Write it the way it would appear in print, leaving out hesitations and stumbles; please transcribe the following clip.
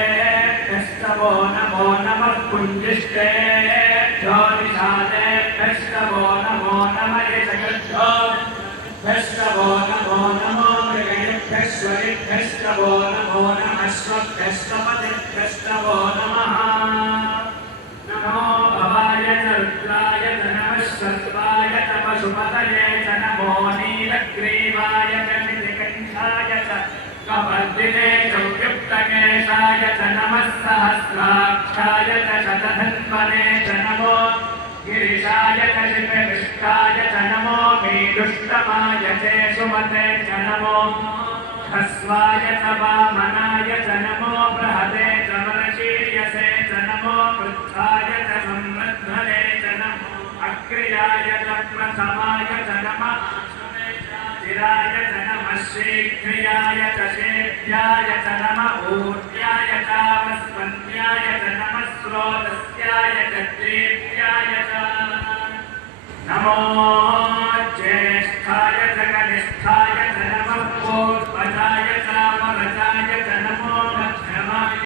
कर्मारेभ्यस्तवो नमो नमः पुञ्जिष्टेभ्यो निषादेभ्यस्तवो नमो नमः यशकृभ्योभ्यस्तवो नमो नमो मृगेभ्यश्वरिभ्यस्तवो नमो नमः स्वभ्यस्तपतिभ्यस्तवो नमः नमो भवाय च रुद्राय च नमः सर्वाय च पशुपतये च नमो नीलग्रीवाय च नितिकण्ठाय च कपर्दिने च युक्तकेशाय च नमः सहस्राक्षाय च शतधन्वने च नमो गिरिशाय च शिखविष्टाय च नमो मीदुष्टमाय च सुमते च नमो ह्रस्वाय च वामनाय च नमो बृहते च वरशीर्यसे च नमो वृद्धाय च संवृद्धने च नमो अग्र्याय च प्रथमाय च नमः चिराय च नमः शीघ्रियाय च शेभ्याय च नमः ऊर्ध्याय च वस्वन्त्याय च नमः स्रोतस्याय च दीप्त्याय च नमो ज्येष्ठाय च कनिष्ठाय